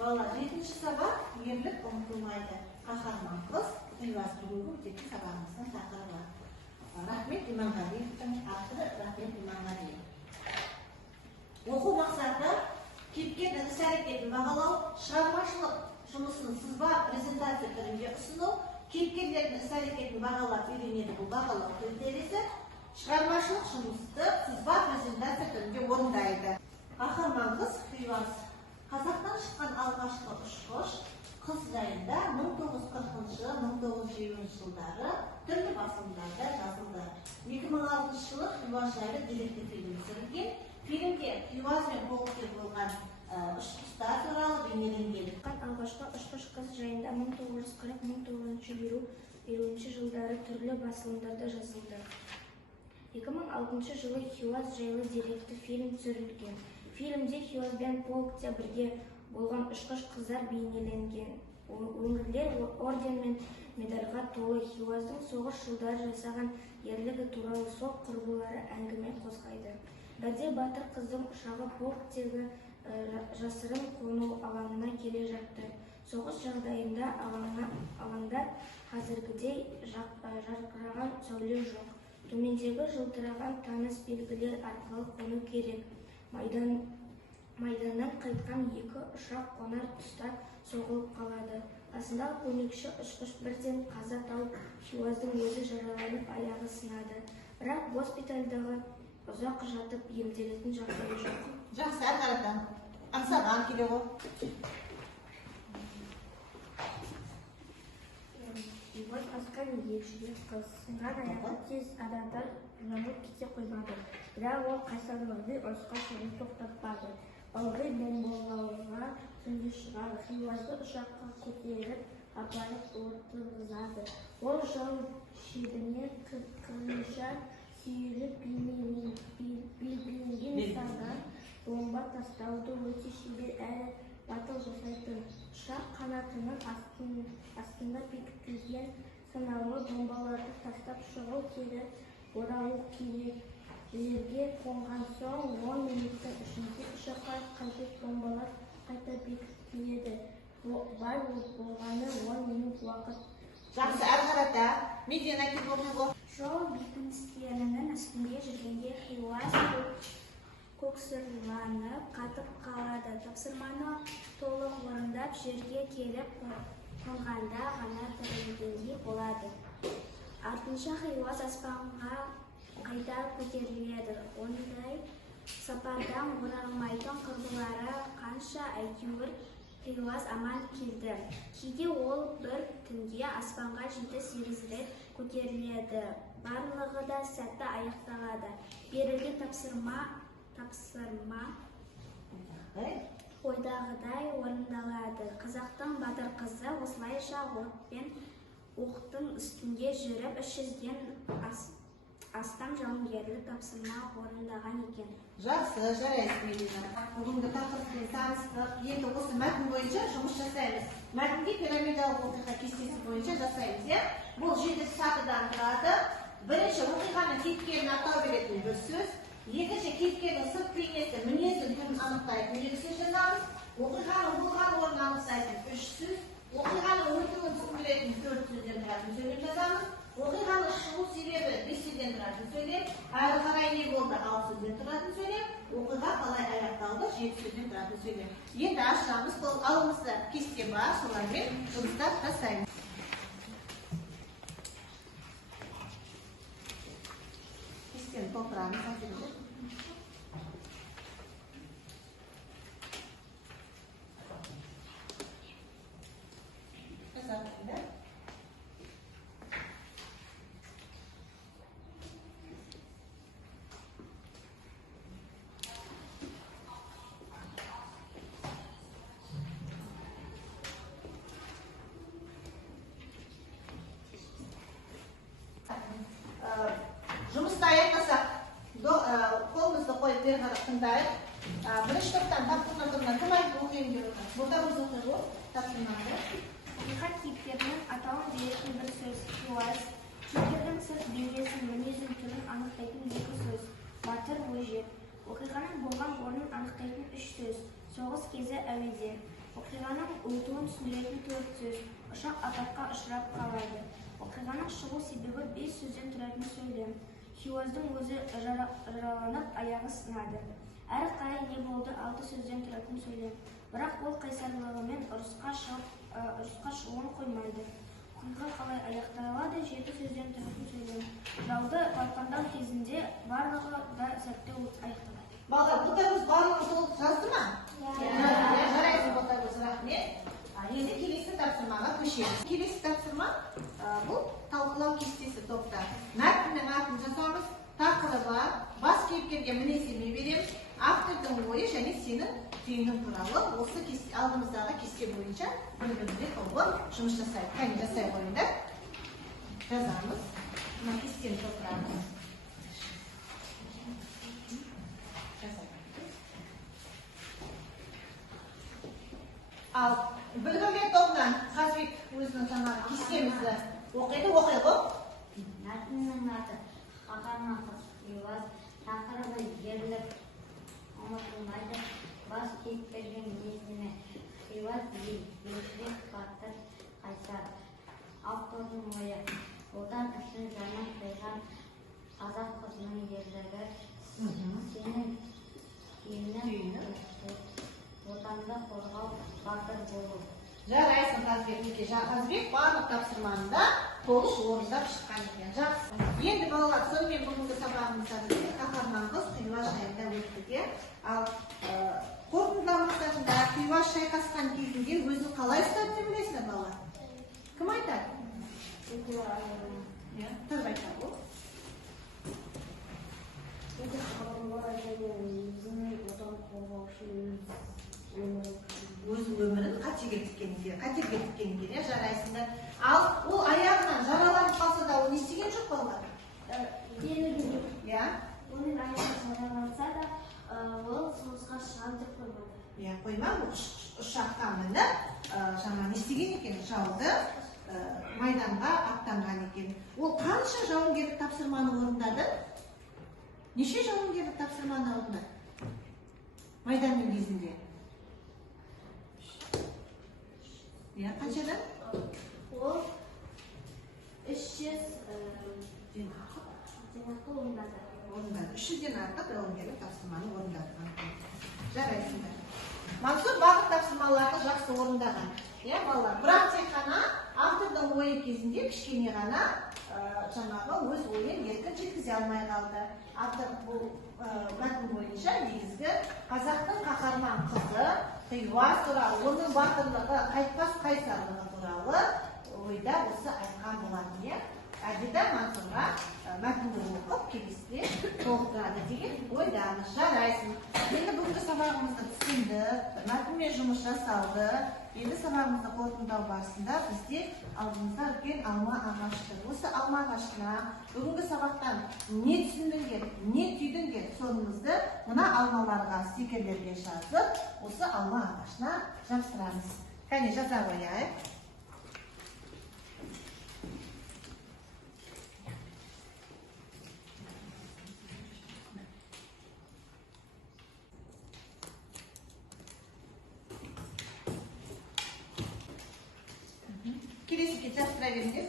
Балалар, 7-ші сабақ ерлік ұмытылмайды. Қаһарман қыз Хиуаз бүгінгі өтетін сабағымыздың тақырыбы. Рахмет Иманғалиевтің авторы Рахмет Иманғалиев. Оқу мақсаты кейіпкердің іс-әрекетін бағалау, шығармашылық жұмысын сызба презентация түрінде ұсыну, кейіпкерлердің іс-әрекетін бағалап үйренеді. Бұл бағалау критерийі шығармашылық жұмысты сызба презентация түрінде орындайды. Қаһарман қыз Хиуаз. Қазақтан шыққан алғашқы ұшқыш қыз жайында 1940-1920 жылдары түрлі басылымдарда жазылды. 2006 жылы Хиуаз жайлы деректі фильм түсірілген. Фильмде Хиуаз бен полкте болған ұшқыштар туралы бейнеленген. Алғашқы ұшқыш қыз жайында 1940-1920 жылдары түрлі басылымдарда жазылды. 2006 жылы Хиуаз жайлы деректі фильм түсірілген. Фильмде Хиуаз бен полкте бірге болған ұшқыш қыздар бейнеленген. Өңірлер орден мен медальға толы. Хиуаздың соғыс жылдары жасаған ерлігі туралы соқ құрбылары әңгіме қозғайды. Бірде батыр қыздың ұшағы полктегі жасырын қону алаңына келе жатты. Соғыс жағдайында алаңда қазіргідей жарқыраған сәуле жоқ. Төмендегі жылтыраған таныс белгілер арқылы қону керек. Майданнан қайтқан екі ұшақ қонар тұста соғылып қалады. Қасындағы көмекші ұшқыш бірден қаза тауып, Хиуаздың өзі жараланып аяғы сынады. Бірақ госпитальдағы ұзақ жатып емделетін жағдайы жоқ. Жақсы, әрқарадан аңсаған келе ғой. Хиуаз асқан ешілі қыз. Сынған аяғы тез адамдар жанып кете қоймады. Бірақ ол қайсарлығымен ұрысқа шығуын тоқтатпады. Ылғи бомбалауға түнде шығады. Хиуазды ұшаққа көтеріп апарып отырғызады. Ол жау шебіне қылыша сүйеліп белгіленген нысанаға бомба тастауды өте шебер әрі батыл жасайтын. Ұшақ қанатының астында бекітілген санаулы бомбаларды тастап шығу керек, оралу керек. Жерге қонған соң 10 минуттың ішінде ұшаққа қажет бомбалар қайта бекітіледі. Бай болғаны 10 минут уақыт. Жақсы, әрқарата медиан айтып оқиғы. Жол бекіністерінің үстінде жүргенде Хиуаз көксірланып қатып қалады. Тапсырманы толық орындап жерге келіп қонғанда ғана тірілгендей болады. Артынша Хиуаз аспанға қайта көтеріледі. Ондай сапардан оралмайтын құрбылары қанша, әйтеуір Хиуаз аман келді. Кейде ол бір түнде аспанға 7-8 рет көтеріледі. Барлығы да сәтті аяқталады. Берілген тапсырма ойдағыдай орындалады. Қазақтың батыр қызы осылайша оқтың үстінде жүріп 300-ден астам жауынгерлік тапсырма орындаған екен. Жақсы, жарайсыз Медина. Бүгінгі тақырыппен таныстық. Енді осы мәтін бойынша жұмыс жасаймыз. Мәтінге пирамидалық оқиға кестесі бойынша жасаймыз. Бұл 7 сатыдан тұрады. Бірінші оқиғаның кейіпкерін атау беретін бір сөз. Екінші кейіпкердің сырт бейнесі, мінезін, түрін анықтайтын 2 сөз жазамыз. Оқиғаның болған орнын анықтайтын 3 сөз. Оқиғаның өтуін түсіндіретін 4 сөзден тұратын сөйлем жазамыз. Оқиғаның шығу себебі 5 сөзден тұратын сөйлем. Әрі қарай не болды 6 сөзден тұратын сөйлем. Оқиға қалай аяқталды 7 сөзден тұратын сөйлем. Енді ашамыз, алдымызда кесте бар, солармен жұмыстар жасаймыз. Кестені толтырамыз. Жұмысты аяқтасақ, қолымызды қойып бері қарап тыңдайық. Бірінші топтан тапсырмалардан кім айтып оқиын деп отыр? Burada біз оқиғы тапсырмаларды. Оқиға кейіпкерінің атауын беретін бір сөз. Хиуаз. Кейіпкердің сырт бейнесін, мінезін, түрін анықтайтын 2 сөз. Батыр, өжет. Оқиғаның болған орнын анықтайтын 3 сөз. Соғыс кезі әуеде. Оқиғаның ұлтуын түсіндіретін 4 сөз. Ұшақ апатқа ұшырап қалады. Оқиғаның шығу себебі 5 сөзден тұратын сөйлем. Хиуаздың өзі жараланып, аяғы сынады. Әрі қарай не болды 6 сөзден тұратын сөйлем. Бірақ ол қайсарлығымен ұрысқа шығуын қоймайды. Оқиға қалай аяқталады 7 сөзден тұратын сөйлем. Жауды талқандау кезінде барлығы да сәтті аяқталады. Балалар, бұлтарымыз барлығы толық жазды ма? Жарайсың бұлтарымыз, рахмет. Енді келесі тапсырмаға көшеміз. Келесі тапсырма бұл талқылау кестесі топта. Мәтіннің атын жасамыз, тақырыбы, бас кейіпкерге мінездеме береміз, автордың ойы және сенің түйінің туралы осы алдымыздағы кесте бойынша бір-біріне тобы жұмыс жасайды. Кәне жасай қойыңдар. Жазамыз. Мына кестені толтырамыз. Ал білгірлер тобынан Қазбек өзінің жаңағы кестемізді оқиды, оқиғы. Мәтіннің аты қаһарман қыз Хиуаз, тақырыбы ерлік ұмытылмайды, бас кейіпкерге мінездеме Хиуаз ел, ержүрек батыр қайсар. Автордың ойы отан үшін жанын қиған қазақ қызының ерлігі, сенің түйінің отанды қорғау, батыр болу. Жарайсың Қазбек, Қазбек барлық тапсырманында толық орындап шыққан екен. Жақсы. Енді балалар, сонымен бүгінгі сабағымызда бізде қаһарман қыз Хиуаз жайында өттік. Ал қорытындылау мақсатында Хиуаз шайқасқан кезінде өзін қалай ұстады деп білесіңдер балалар? Кім айтады? Тығып айтады бұл. Өз өмірін қатерге тіккен екен, жарайсыңдар. Ал ол аяғынан жараланып қалса да ол не істеген жоқ балалар? Оның аяғы жараланса да, ол соғысқа шығады деп қоймады. Қойма, ұшаққа мініп, не істеген екен? Жауды майданға аттанған екен. Ол қанша жауынгерлік тапсырманы орындады? Неше жауынгерлік тапсырманы орындады? Майданның кезінде. Қаншадан? Ол 300 орындады. 300-ден артық жауынгерлік тапсырманы орындады. Жарайсыңдар. Мансұр бағыт тапсырмаларды жақсы орындаған. Балалар, бірақ тек қана автордың ойы кезінде кішкене ғана жаңағы өз ойын еркін жеткізе алмай қалды. Автор бұл мәтін бойынша негізгі қазақтың қаһарман қызы Хиуаз туралы, оның батырлығы, қайтпас қайсарлығы туралы ойда осы айтқан болатын. Әдеда Мансұрға мәтінді оқып, келесіде толықтырады деген ойдамыз. Жарайсың. Енді бүгінгі сабағымызды түсінді, мәтінмен жұмыс жасалды. Енді сабағымызды қорытындылау барысында бізде алдымызда үлкен алма ағашты. Осы алма ағашына бүгінгі сабақтан не түсіндіңдер, не түйдіңдер, соныңызды мына алмаларға стикерлерге жазып, осы алма ағашына жапсырамыз. Кәне жаза қояйық. Келесі кет жастыра беріңдер.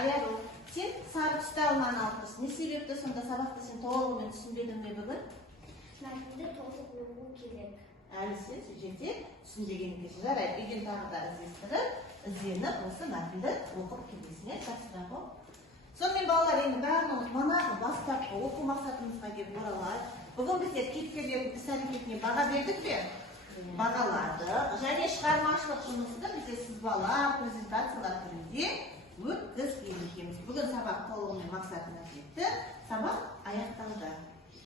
Аяғым, сен сары түсті алманы алып тұрсың. Не себепті сонда сабақты сен толығымен түсінбедің бе бүгін? Мәтінді толық оқу керек. Әлі сен жерде түсінбеген екенсің. Жарайды, үйден тағы да ізденіп, осы мәтінді оқып келесіне тапсыра ғой. Сонымен балалар, енді бәрінің манағы бастапқы оқу мақсатымызға келіп оралайық. Бүгін біздер кейіпкерлердің іс-әрекетіне баға бердік пе? Бағаладық. Және шығармашылық жұмысты бізде сызбалар, презентациялар түрінде өткізген екенбіз. Бүгін сабақ толығымен мақсатына жетті. Сабақ аяқталды.